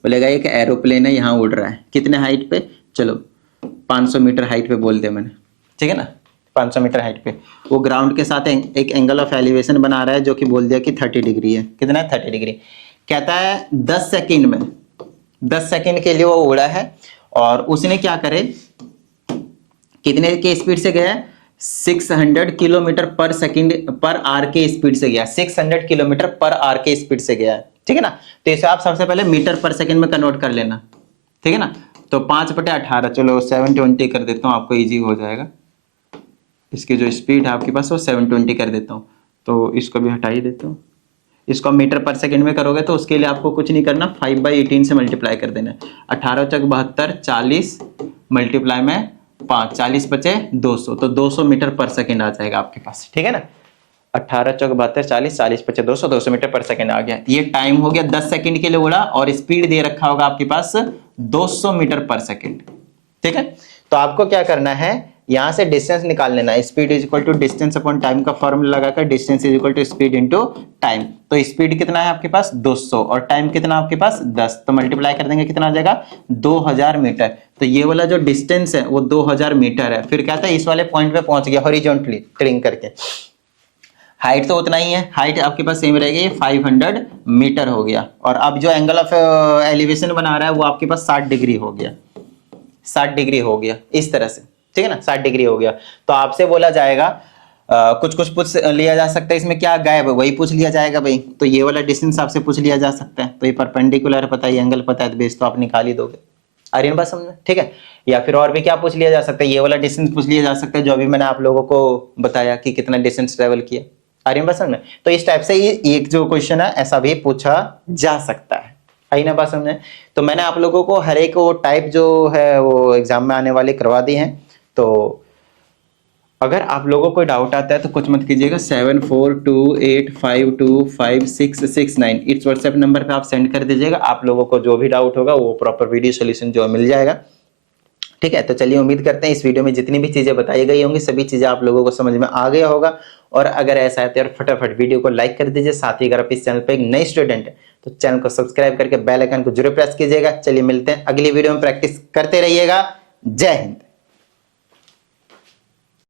बोलेगा एक एरोप्लेन है यहाँ उड़ रहा है, कितने हाइट पे, चलो 500 मीटर हाइट पे बोल दिया मैंने, ठीक है ना, 500 मीटर हाइट पे, वो ग्राउंड के साथ एक एंगल ऑफ एलिवेशन बना रहा है जो कि बोल दिया कि 30 डिग्री है, कितना है 30 डिग्री। कहता है 10 सेकंड में, 10 सेकंड के लिए वो उड़ा है, और उसने क्या करे, कितने के स्पीड से गया है, 600 किलोमीटर पर सेकंड पर आवर के स्पीड से गया, 600 किलोमीटर पर आवर के स्पीड से गया है, ठीक है ना। तो इसे आप सबसे पहले मीटर पर सेकंड में कन्वर्ट कर लेना, ठीक है ना। तो 5/18, चलो 720 कर देता हूँ, आपको इजी हो जाएगा। इसकी जो स्पीड है आपके पास वो 720 कर देता हूँ, तो इसको भी हटा ही देता हूँ। इसको मीटर पर सेकंड में करोगे तो उसके लिए आपको कुछ नहीं करना, 5/18 से मल्टीप्लाई कर देना, 18 × 72 40 मल्टीप्लाई में 5, 40 बचे 200, तो 200 मीटर पर सेकंड आ जाएगा आपके पास, ठीक है ना। 18 × 72 40 40 बचे 200, 200 मीटर पर सेकंड आ गया। ये टाइम हो गया 10 सेकंड के लिए उड़ा, और स्पीड दे रखा होगा आपके पास 200 मीटर पर सेकंड, ठीक है। तो आपको क्या करना है, यहां से डिस्टेंस निकाल लेना, speed is equal to distance upon time का फॉर्मूला लगाकर distance is equal to speed into time. तो स्पीड कितना है आपके पास 200 और टाइम कितना आपके पास 10, तो मल्टीप्लाई कर देंगे कितना आ जाएगा 2000 मीटर। तो ये वाला जो डिस्टेंस है वो 2000 मीटर है। फिर कहता है इस वाले पॉइंट पे पहुंच गया हॉरिजॉन्टली ट्रिंग करके। हाइट तो उतना ही है, हाइट आपके पास सेम रहेगी, 500 मीटर हो गया। और अब जो एंगल ऑफ एलिवेशन बना रहा है वो आपके पास 60 डिग्री हो गया, 60 डिग्री हो गया इस तरह से, ठीक है ना, 60 डिग्री हो गया। तो आपसे बोला जाएगा कुछ कुछ पूछ लिया जा सकता है, इसमें क्या गायब है वही पूछ लिया जाएगा भाई। तो ये वाला डिस्टेंस आपसे पूछ लिया जा सकता है, तो ये परपेंडिकुलर पता है, एंगल पता है, तो बेस तो आप निकाल ही दोगे। आर्यन बात समझना, ठीक है। या फिर और भी क्या पूछ लिया जा सकता है, ये वाला डिस्टेंस पूछ लिया जा सकता है जो अभी मैंने आप लोगों को बताया कि कितना डिस्टेंस ट्रेवल किया। आर्यन बात समझना। तो इस टाइप से ये एक जो क्वेश्चन है ऐसा भी पूछा जा सकता है। आई ना बात समझे। तो मैंने आप लोगों को हर एक वो टाइप जो है वो एग्जाम में आने वाले करवा दी हैं। तो अगर आप लोगों को डाउट आता है तो कुछ मत कीजिएगा, 7428525669 इस व्हाट्सएप नंबर पे आप सेंड कर दीजिएगा। आप लोगों को जो भी डाउट होगा वो प्रॉपर वीडियो सोल्यूशन जो मिल जाएगा, ठीक है। तो चलिए उम्मीद करते हैं इस वीडियो में जितनी भी चीजें बताई गई होंगी सभी चीजें आप लोगों को समझ में आ गया होगा। और अगर ऐसा है तो यार फटाफट वीडियो को लाइक कर दीजिए। साथ ही अगर आप इस चैनल पे एक नए स्टूडेंट है तो चैनल को सब्सक्राइब करके बेल आइकन को जरूर प्रेस कीजिएगा। चलिए मिलते हैं अगली वीडियो में, प्रैक्टिस करते रहिएगा। जय हिंद।